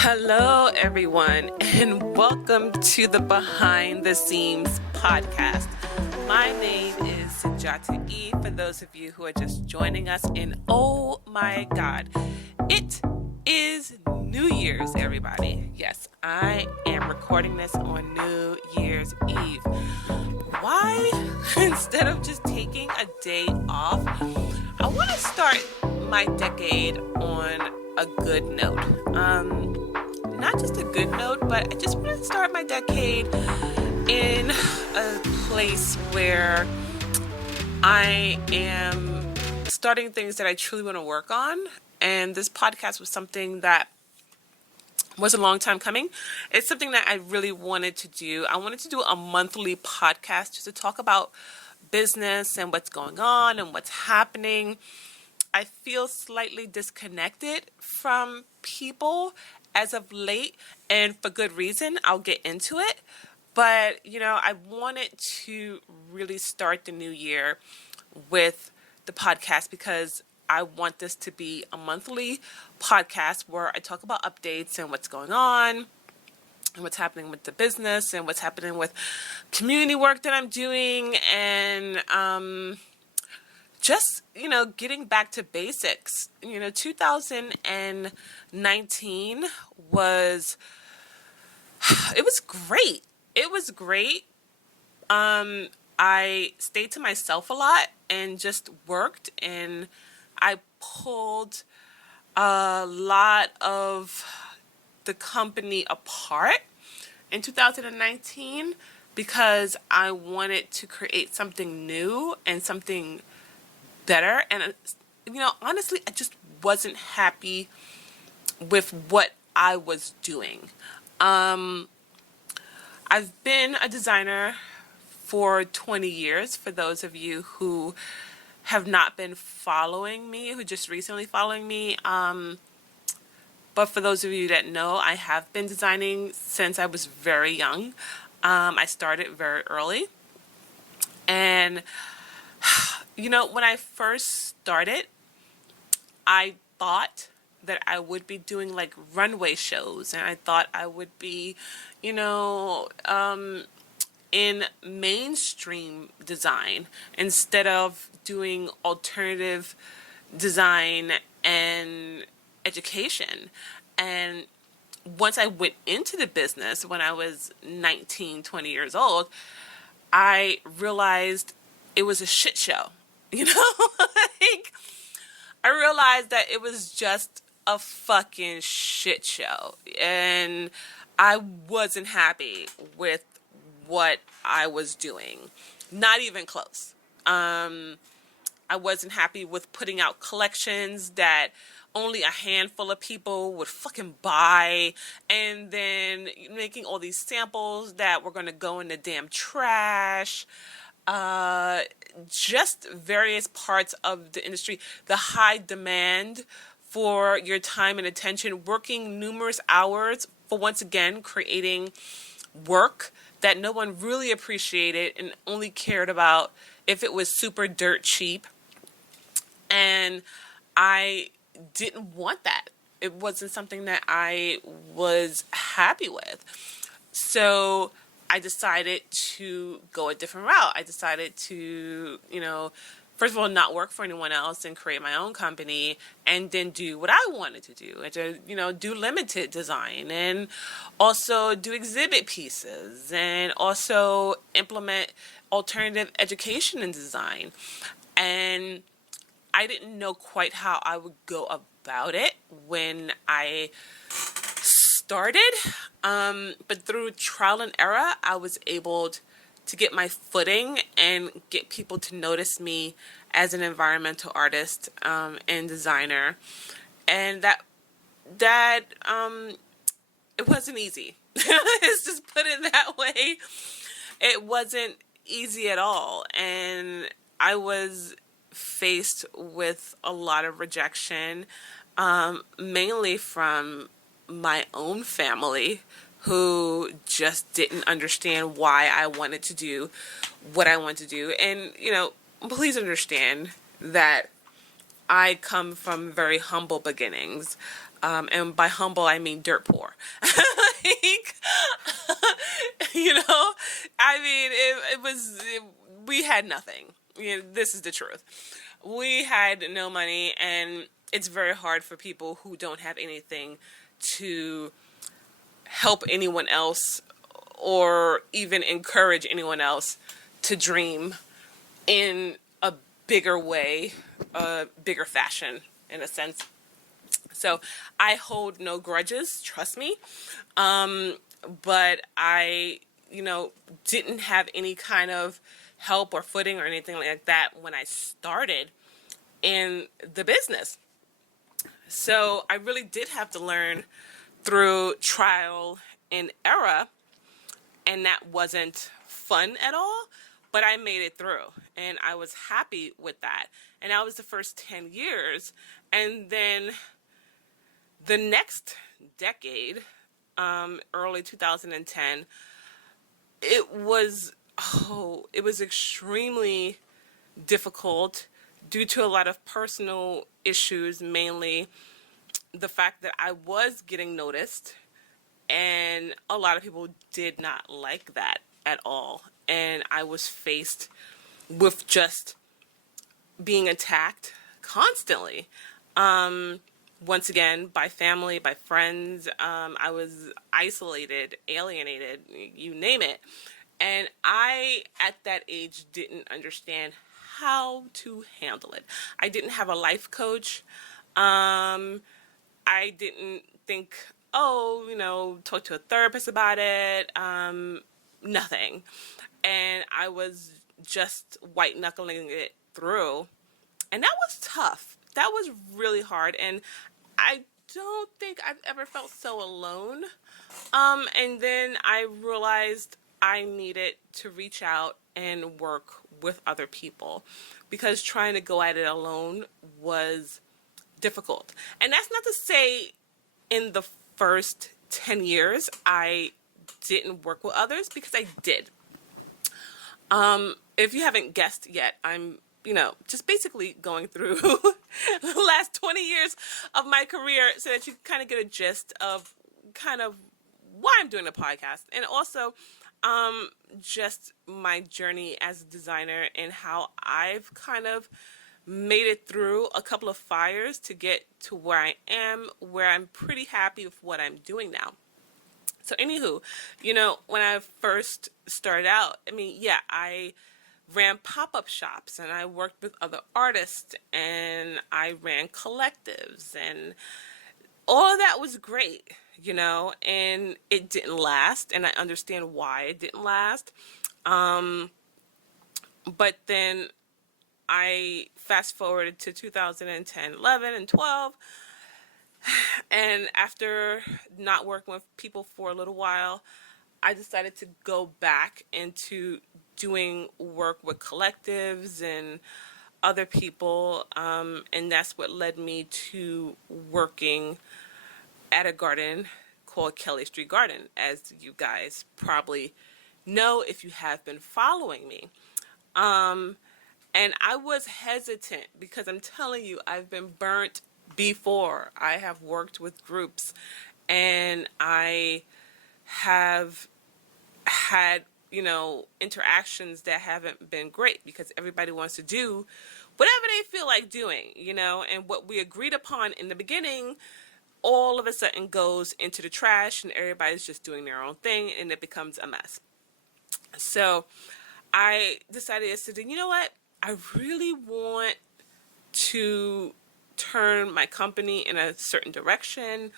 Hello, everyone, and welcome to the Behind the Seams podcast. My name is Sujata E. For those of you who are just joining us, and oh my God, it is New Year's, everybody. Yes, I am recording this on New Year's Eve. Why, instead of just taking a day off, I want to start my decade on a good note. Not just a good note, but I just want to start my decade in a place where I am starting things that I truly want to work on. And this podcast was something that was a long time coming. It's something that I really wanted to do. I wanted to do a monthly podcast just to talk about business and what's going on and what's happening. I feel slightly disconnected from people as of late, and for good reason. I'll get into it. But, I wanted to really start the new year with the podcast because I want this to be a monthly podcast where I talk about updates and what's going on and what's happening with the business and what's happening with community work that I'm doing and just, getting back to basics. 2019 was great. It was great. I stayed to myself a lot and just worked, and I pulled a lot of the company apart in 2019 because I wanted to create something new and something better. And, honestly, I just wasn't happy with what I was doing. I've been a designer for 20 years, for those of you who have not been following me, who just recently following me. But for those of you that know, I have been designing since I was very young. I started very early. And, when I first started, I thought that I would be doing like runway shows, and I thought I would be, in mainstream design instead of doing alternative design and education. And once I went into the business when I was 19, 20 years old, I realized it was a shit show, like, I realized that it was just a fucking shit show, and I wasn't happy with what I was doing. Not even close. I wasn't happy with putting out collections that only a handful of people would fucking buy, and then making all these samples that were going to go in the damn trash. Just various parts of the industry, the high demand for your time and attention, working numerous hours for, once again, creating work that no one really appreciated and only cared about if it was super dirt cheap. And I didn't want that. It wasn't something that I was happy with. So I decided to go a different route. I decided to, first of all, not work for anyone else and create my own company, and then do what I wanted to do, and to, do limited design, and also do exhibit pieces, and also implement alternative education and design. And I didn't know quite how I would go about it when I started, but through trial and error, I was able to get my footing and get people to notice me as an environmental artist and designer, and that it wasn't easy. Let's just put it that way. It wasn't easy at all, and I was faced with a lot of rejection, mainly from my own family, who just didn't understand why I wanted to do what I wanted to do. And, please understand that I come from very humble beginnings. And by humble, I mean dirt poor. Like, I mean, we had nothing. This is the truth. We had no money, and it's very hard for people who don't have anything to help anyone else or even encourage anyone else to dream in a bigger way, a bigger fashion, in a sense. So I hold no grudges, trust me. But I, didn't have any kind of help or footing or anything like that when I started in the business. So I really did have to learn through trial and error, and that wasn't fun at all, but I made it through, and I was happy with that. And that was the first 10 years. And then the next decade, early 2010, it was extremely difficult due to a lot of personal issues, mainly the fact that I was getting noticed, and a lot of people did not like that at all. And I was faced with just being attacked constantly. Once again, by family, by friends. I was isolated, alienated, you name it. And I, at that age, didn't understand how to handle it. I didn't have a life coach. I didn't think, talk to a therapist about it. Nothing. And I was just white knuckling it through. And that was tough. That was really hard. And I don't think I've ever felt so alone. And then I realized I needed to reach out and work with other people, because trying to go at it alone was difficult. And that's not to say in the first 10 years I didn't work with others, because I did. If you haven't guessed yet, I'm just basically going through the last 20 years of my career so that you kind of get a gist of kind of why I'm doing the podcast, and also just my journey as a designer and how I've kind of made it through a couple of fires to get to where I am, where I'm pretty happy with what I'm doing now. So anywho, when I first started out, I ran pop-up shops, and I worked with other artists, and I ran collectives, and all of that was great, and it didn't last, and I understand why it didn't last. But then I fast forwarded to 2010, 11, and 12, and after not working with people for a little while, I decided to go back into doing work with collectives and other people, and that's what led me to working at a garden called Kelly Street Garden, as you guys probably know if you have been following me. And I was hesitant because I'm telling you, I've been burnt before. I have worked with groups, and I have had interactions that haven't been great, because everybody wants to do whatever they feel like doing, and what we agreed upon in the beginning all of a sudden goes into the trash, and everybody's just doing their own thing, and it becomes a mess. So I decided yesterday, you know what? I really want to turn my company in a certain direction,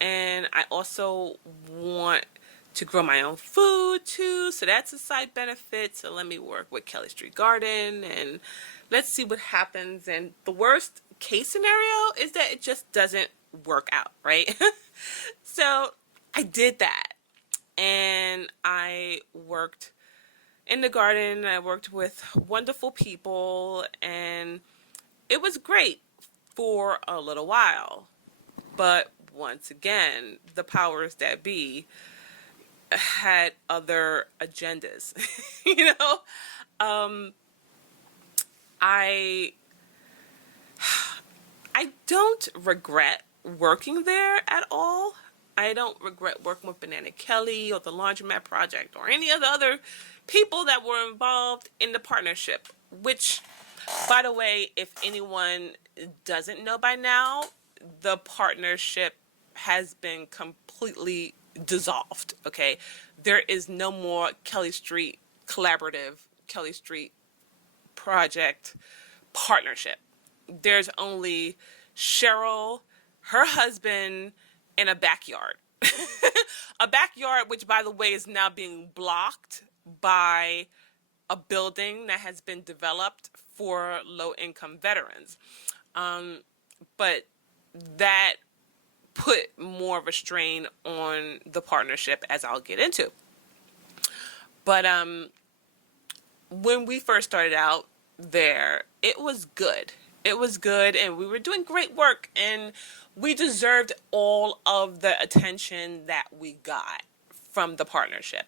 and I also want to grow my own food too, so that's a side benefit. So let me work with Kelly Street Garden, and let's see what happens. And the worst case scenario is that it just doesn't work out, right? So I did that, and I worked in the garden. I worked with wonderful people, and it was great for a little while. But once again, the powers that be had other agendas. I I don't regret working there at all. I don't regret working with Banana Kelly or the Laundromat Project or any of the other people that were involved in the partnership, which, by the way, if anyone doesn't know by now, the partnership has been completely dissolved, okay? There is no more Kelly Street Collaborative, Kelly Street Project partnership. There's only Cheryl, her husband, and a backyard. A backyard, which, by the way, is now being blocked by a building that has been developed for low-income veterans. But that put more of a strain on the partnership, as I'll get into. But when we first started out there, it was good. It was good, and we were doing great work, and we deserved all of the attention that we got from the partnership.